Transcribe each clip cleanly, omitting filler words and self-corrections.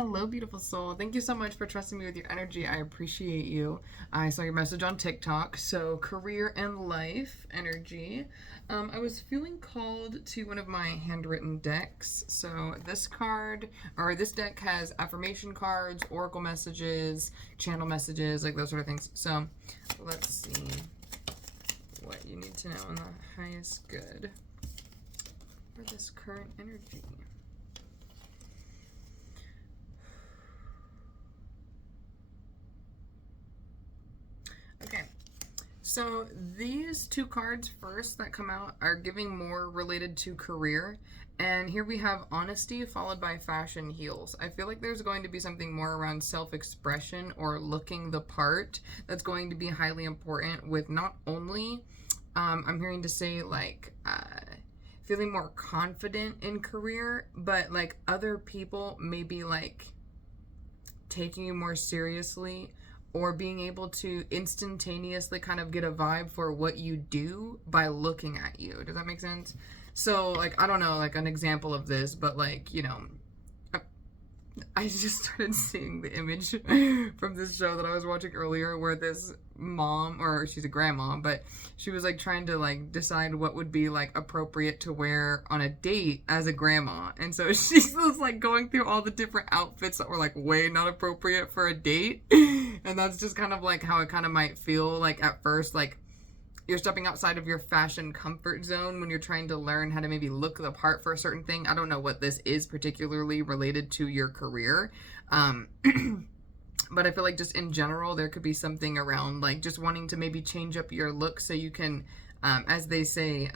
Hello, beautiful soul. Thank you so much for trusting me with your energy. I appreciate you. I saw your message on TikTok. So, career and life energy. I was feeling called to one of my handwritten decks. So, this deck has affirmation cards, oracle messages, channel messages, like those sort of things. So, let's see what you need to know in the highest good for this current energy. Okay, so these two cards first that come out are giving more related to career. And here we have honesty followed by fashion heels. I feel like there's going to be something more around self-expression or looking the part that's going to be highly important with not only, I'm hearing to say like, feeling more confident in career, but like other people maybe like taking you more seriously or being able to instantaneously kind of get a vibe for what you do by looking at you. Does that make sense? So, like, I don't know, like, an example of this, but, like, I just started seeing the image from this show that I was watching earlier where this mom, or she's a grandma, but she was like trying to like decide what would be like appropriate to wear on a date as a grandma. And so she was like going through all the different outfits that were like way not appropriate for a date. And that's just kind of like how it kind of might feel like at first, like you're stepping outside of your fashion comfort zone when you're trying to learn how to maybe look the part for a certain thing. I don't know what this is particularly related to your career. But I feel like just in general, there could be something around like just wanting to maybe change up your look so you can, as they say,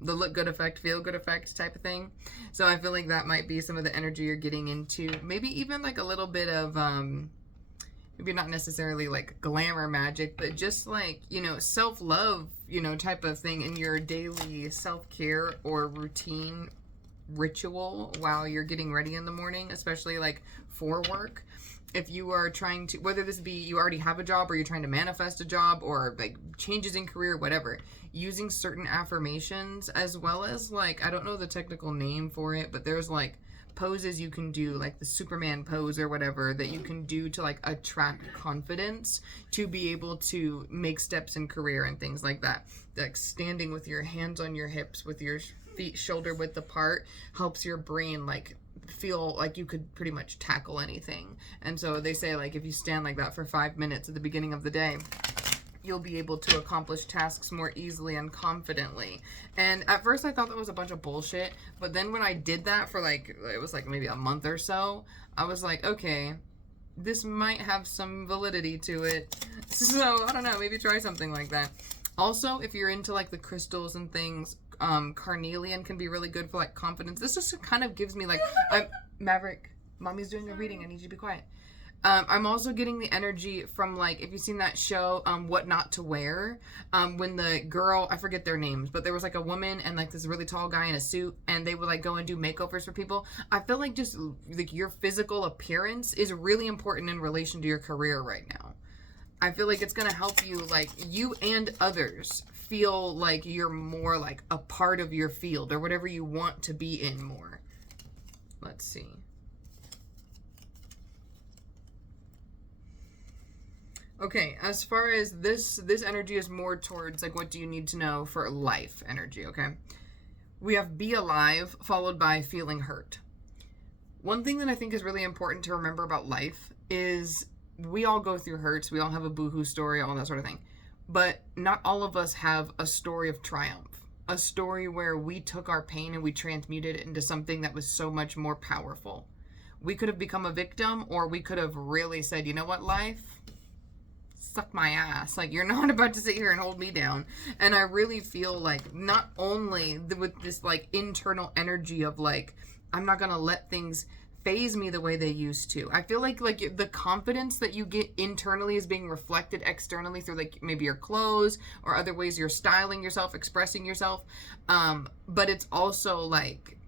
the look good effect, feel good effect type of thing. So I feel like that might be some of the energy you're getting into. Maybe even like a little bit of, maybe not necessarily like glamour magic, but just like, self-love, type of thing in your daily self-care or routine ritual while you're getting ready in the morning, especially like for work. If you are trying to, whether this be you already have a job or you're trying to manifest a job or like changes in career, whatever, using certain affirmations as well as like, I don't know the technical name for it, but there's like poses you can do, like the Superman pose or whatever, that you can do to like attract confidence to be able to make steps in career and things like that. Like standing with your hands on your hips with your feet shoulder width apart helps your brain like feel like you could pretty much tackle anything. And so they say like if you stand like that for 5 minutes at the beginning of the day, you'll be able to accomplish tasks more easily and confidently. And at first I thought that was a bunch of bullshit, but then when I did that for like, it was like maybe a month or so, I was like, okay, this might have some validity to it. So I don't know, maybe try something like that. Also, if you're into like the crystals and things, carnelian can be really good for like confidence. This just kind of gives me like, Maverick, mommy's doing a reading, I need you to be quiet. I'm also getting the energy from like, if you've seen that show, What Not to Wear, when the girl, I forget their names, but there was like a woman and like this really tall guy in a suit and they would like go and do makeovers for people. I feel like just like your physical appearance is really important in relation to your career right now. I feel like it's going to help you, like you and others feel like you're more like a part of your field or whatever you want to be in more. Let's see. Okay, as far as this energy is more towards like what do you need to know for life energy, okay? We have be alive followed by feeling hurt. One thing that I think is really important to remember about life is we all go through hurts, we all have a boohoo story, all that sort of thing. But not all of us have a story of triumph, a story where we took our pain and we transmuted it into something that was so much more powerful. We could have become a victim, or we could have really said, you know what, life? Suck my ass. Like, you're not about to sit here and hold me down. And I really feel like not only with this like internal energy of like, I'm not going to let things phase me the way they used to. I feel like the confidence that you get internally is being reflected externally through like maybe your clothes or other ways you're styling yourself, expressing yourself. But it's also like,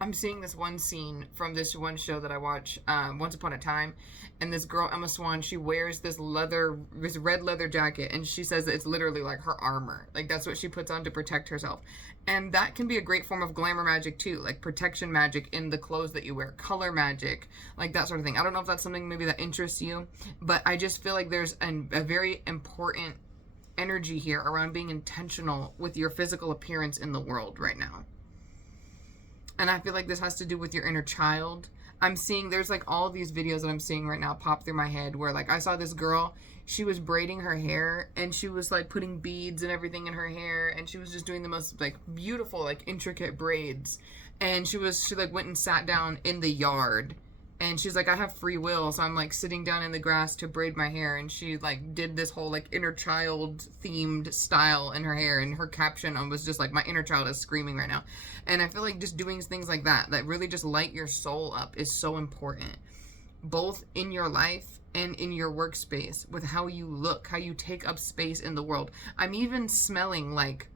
I'm seeing this one scene from this one show that I watch, Once Upon a Time, and this girl, Emma Swan, she wears this red leather jacket, and she says that it's literally like her armor. Like, that's what she puts on to protect herself. And that can be a great form of glamour magic too, like protection magic in the clothes that you wear, color magic, like that sort of thing. I don't know if that's something maybe that interests you, but I just feel like there's a very important energy here around being intentional with your physical appearance in the world right now. And I feel like this has to do with your inner child. I'm seeing, there's like all these videos that I'm seeing right now pop through my head where like I saw this girl, she was braiding her hair and she was like putting beads and everything in her hair, and she was just doing the most like beautiful, like intricate braids. And she like went and sat down in the yard, and she's like, I have free will, so I'm like sitting down in the grass to braid my hair. And she like did this whole like inner child themed style in her hair, and her caption was just like, my inner child is screaming right now. And I feel like just doing things like that really just light your soul up is so important, both in your life and in your workspace, with how you look, how you take up space in the world. I'm even smelling like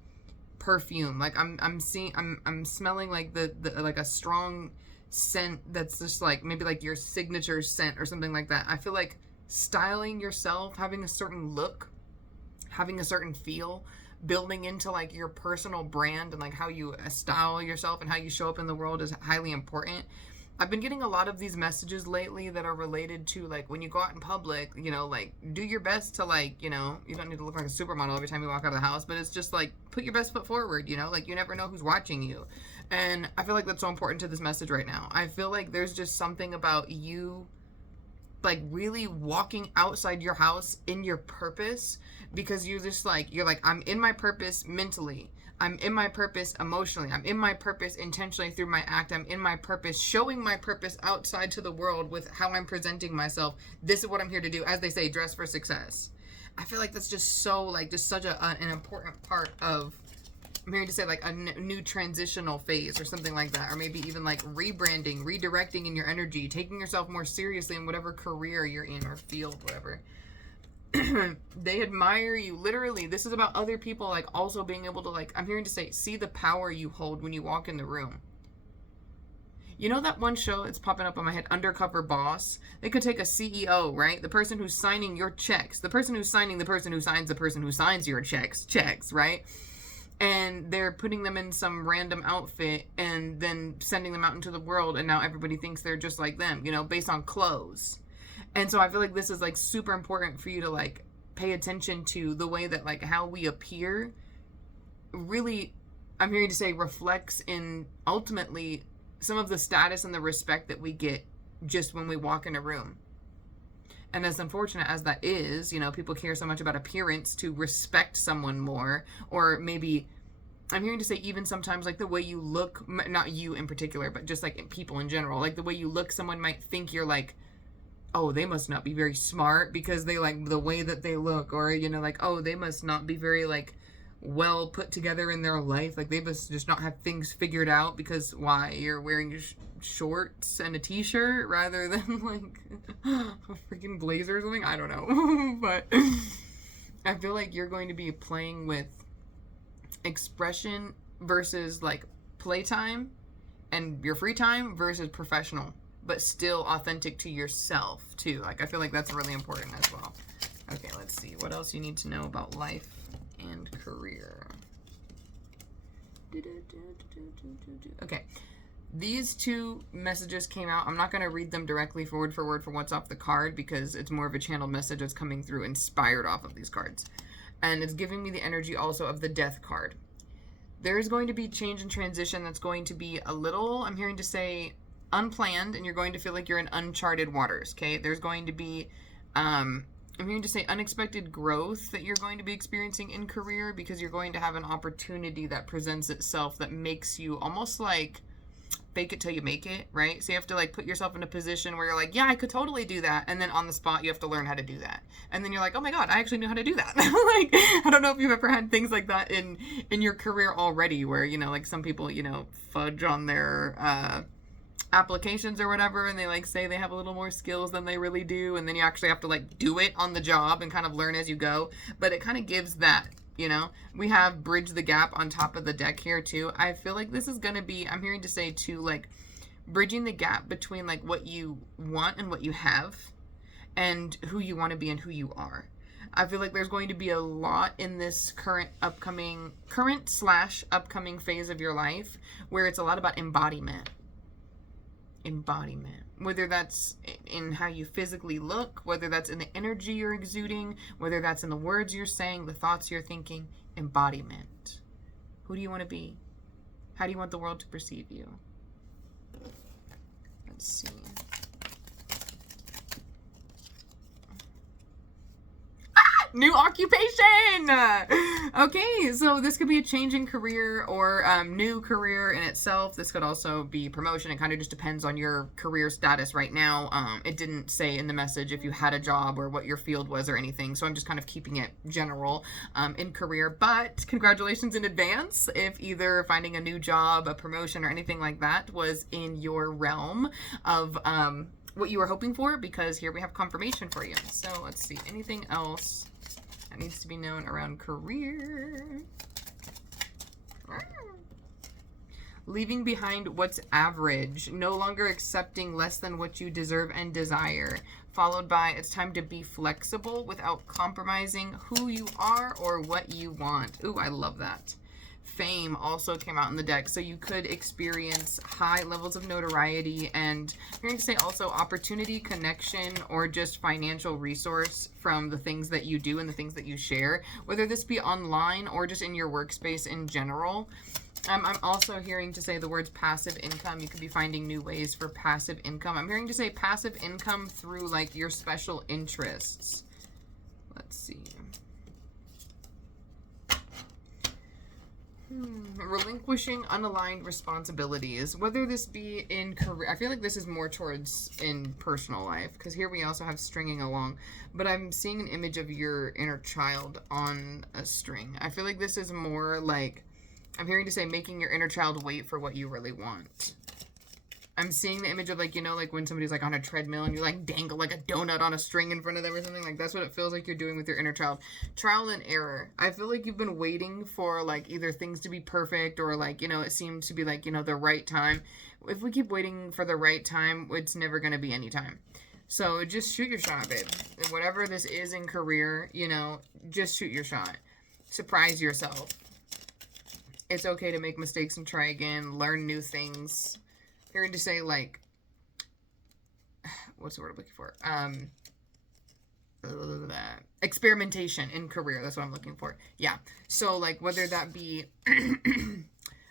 perfume. Like I'm smelling like the like a strong scent that's just like maybe like your signature scent or something like that. I feel like styling yourself, having a certain look, having a certain feel, building into like your personal brand and like how you style yourself and how you show up in the world is highly important. I've been getting a lot of these messages lately that are related to like when you go out in public, you know, like do your best to like, you know, you don't need to look like a supermodel every time you walk out of the house, but it's just like put your best foot forward, you know, like you never know who's watching you. And I feel like that's so important to this message right now. I feel like there's just something about you like really walking outside your house in your purpose, because you're just like, you're like, I'm in my purpose mentally, I'm in my purpose emotionally, I'm in my purpose intentionally through my act, I'm in my purpose showing my purpose outside to the world with how I'm presenting myself. This is what I'm here to do. As they say, dress for success. I feel like that's just so like just such an important part of, I'm here to say like a new transitional phase or something like that, or maybe even like rebranding, redirecting in your energy, taking yourself more seriously in whatever career you're in or field, whatever. They admire you. Literally, this is about other people like also being able to like, I'm hearing to say, see the power you hold when you walk in the room. You know that one show, it's popping up on my head, Undercover Boss? They could take a CEO, right? The person who's signing your checks, the person who's signing the person who signs the person who signs your checks, right? And they're putting them in some random outfit and then sending them out into the world, and now everybody thinks they're just like them, you know, based on clothes. And so I feel like this is like super important for you to like pay attention to the way that like how we appear really, I'm hearing to say, reflects in ultimately some of the status and the respect that we get just when we walk in a room. And as unfortunate as that is, you know, people care so much about appearance to respect someone more, or maybe, I'm hearing to say even sometimes like the way you look, not you in particular, but just like people in general, like the way you look, someone might think you're like, oh, they must not be very smart because they like the way that they look, or, you know, like, oh, they must not be very like well put together in their life, like they must just not have things figured out because why, you're wearing shorts and a t-shirt rather than like a freaking blazer or something. I don't know. But I feel like you're going to be playing with expression versus like playtime, and your free time versus professional, but still authentic to yourself too. Like I feel like that's really important as well. Okay, let's see what else you need to know about life and career. Okay, these two messages came out. I'm not going to read them directly word for word for what's off the card because it's more of a channeled message that's coming through inspired off of these cards. And it's giving me the energy also of the Death card. There is going to be change and transition that's going to be a little, I'm hearing to say, unplanned, and you're going to feel like you're in uncharted waters, okay? There's going to be, I'm hearing to say unexpected growth that you're going to be experiencing in career, because you're going to have an opportunity that presents itself that makes you almost like fake it till you make it, right? So you have to like put yourself in a position where you're like, yeah, I could totally do that. And then on the spot, you have to learn how to do that. And then you're like, oh my God, I actually knew how to do that. Like, I don't know if you've ever had things like that in your career already where, you know, like some people, you know, fudge on their, applications or whatever, and they like say they have a little more skills than they really do, and then you actually have to like do it on the job and kind of learn as you go. But it kind of gives that, you know. We have bridge the gap on top of the deck here too. I feel like this is going to be, I'm hearing to say too, like bridging the gap between like what you want and what you have, and who you want to be and who you are. I feel like there's going to be a lot in this current slash upcoming phase of your life where it's a lot about embodiment. Whether that's in how you physically look, whether that's in the energy you're exuding, whether that's in the words you're saying, the thoughts you're thinking. Embodiment. Who do you want to be? How do you want the world to perceive you? Let's see. New occupation! Okay, so this could be a change in career or new career in itself. This could also be promotion. It kind of just depends on your career status right now. It didn't say in the message if you had a job or what your field was or anything, so I'm just kind of keeping it general in career. But congratulations in advance if either finding a new job, a promotion, or anything like that was in your realm of what you were hoping for, because here we have confirmation for you. So let's see, anything else that needs to be known around career? Leaving behind what's average, no longer accepting less than what you deserve and desire, followed by it's time to be flexible without compromising who you are or what you want. Ooh, I love that. Fame also came out in the deck, so you could experience high levels of notoriety, and I'm going to say also opportunity, connection, or just financial resource from the things that you do and the things that you share, whether this be online or just in your workspace in general. I'm also hearing to say the words passive income. You could be finding new ways for passive income. I'm hearing to say passive income through like your special interests. Let's see. Relinquishing unaligned responsibilities, whether this be in career. I feel like this is more towards in personal life, because here we also have stringing along, but I'm seeing an image of your inner child on a string. I feel like this is more like, I'm hearing to say making your inner child wait for what you really want. I'm seeing the image of like, you know, like when somebody's like on a treadmill and you like dangle like a donut on a string in front of them or something. Like that's what it feels like you're doing with your inner child. Trial and error. I feel like you've been waiting for like either things to be perfect or like, you know, it seems to be like, you know, the right time. If we keep waiting for the right time, it's never going to be any time. So just shoot your shot, babe. And whatever this is in career, you know, just shoot your shot. Surprise yourself. It's okay to make mistakes and try again. Learn new things. Hearing to say like, what's the word I'm looking for? Experimentation in career. That's what I'm looking for. Yeah. So like whether that be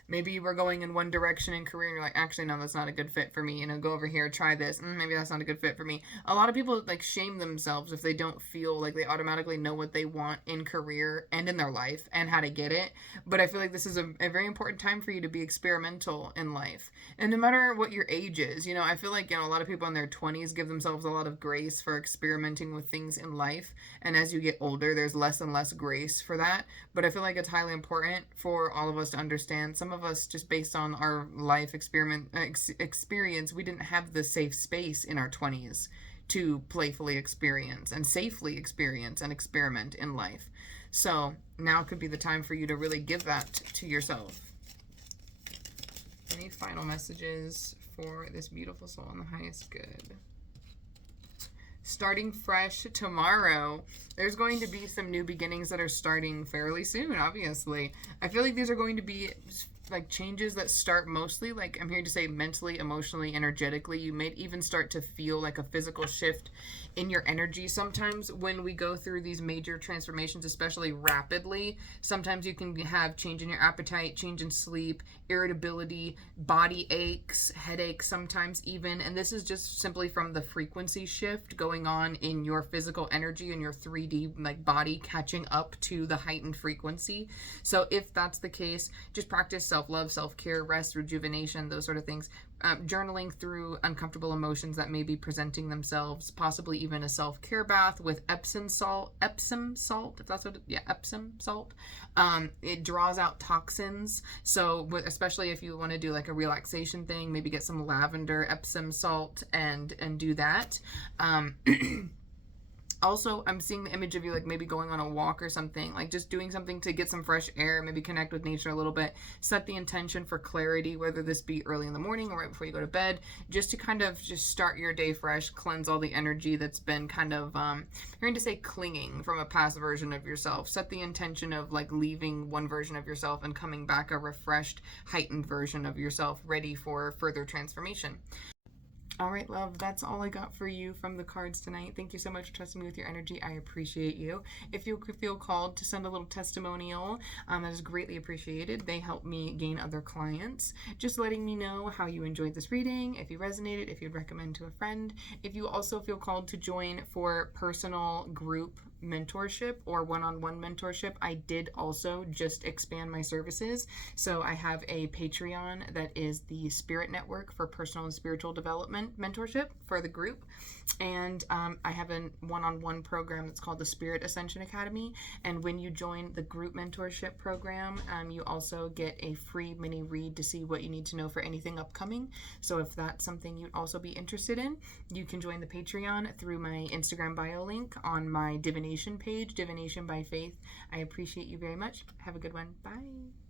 maybe we're going in one direction in career and you're like, actually, no, that's not a good fit for me. You know, go over here, try this. Maybe that's not a good fit for me. A lot of people like shame themselves if they don't feel like they automatically know what they want in career and in their life and how to get it. But I feel like this is a very important time for you to be experimental in life. And no matter what your age is, you know, I feel like, you know, a lot of people in their 20s give themselves a lot of grace for experimenting with things in life. And as you get older, there's less and less grace for that. But I feel like it's highly important for all of us to understand. Some of us, just based on our life experience, we didn't have the safe space in our 20s to playfully experience and safely experience and experiment in life. So now could be the time for you to really give that to yourself. Any final messages for this beautiful soul in the highest good? Starting fresh tomorrow. There's going to be some new beginnings that are starting fairly soon, obviously. I feel like these are going to be like changes that start mostly, like I'm here to say mentally, emotionally, energetically. You may even start to feel like a physical shift in your energy. Sometimes when we go through these major transformations, especially rapidly, sometimes you can have change in your appetite, change in sleep, irritability, body aches, headaches sometimes even. And this is just simply from the frequency shift going on in your physical energy and your 3D like body catching up to the heightened frequency. So if that's the case, just practice self-love, self-care, rest, rejuvenation, those sort of things. Journaling through uncomfortable emotions that may be presenting themselves, possibly even a self-care bath with Epsom salt, if that's what, Epsom salt. It draws out toxins. So especially if you want to do like a relaxation thing, maybe get some lavender Epsom salt and do that. Also, I'm seeing the image of you like maybe going on a walk or something, like just doing something to get some fresh air, maybe connect with nature a little bit. Set the intention for clarity, whether this be early in the morning or right before you go to bed, just to kind of just start your day fresh, cleanse all the energy that's been kind of, I'm going to say clinging from a past version of yourself. Set the intention of like leaving one version of yourself and coming back a refreshed, heightened version of yourself, ready for further transformation. All right, love, that's all I got for you from the cards tonight. Thank you so much for trusting me with your energy. I appreciate you. If you feel called to send a little testimonial, that is greatly appreciated. They help me gain other clients. Just letting me know how you enjoyed this reading, if you resonated, if you'd recommend to a friend. If you also feel called to join for personal group mentorship or one-on-one mentorship, I did also just expand my services. So I have a Patreon that is the Spirit Network for personal and spiritual development mentorship for the group, and I have a one-on-one program that's called the Spirit Ascension Academy. And when you join the group mentorship program, you also get a free mini read to see what you need to know for anything upcoming. So if that's something you'd also be interested in, you can join the Patreon through my Instagram bio link on my divination page, Divination by Faith. I appreciate you very much. Have a good one. Bye.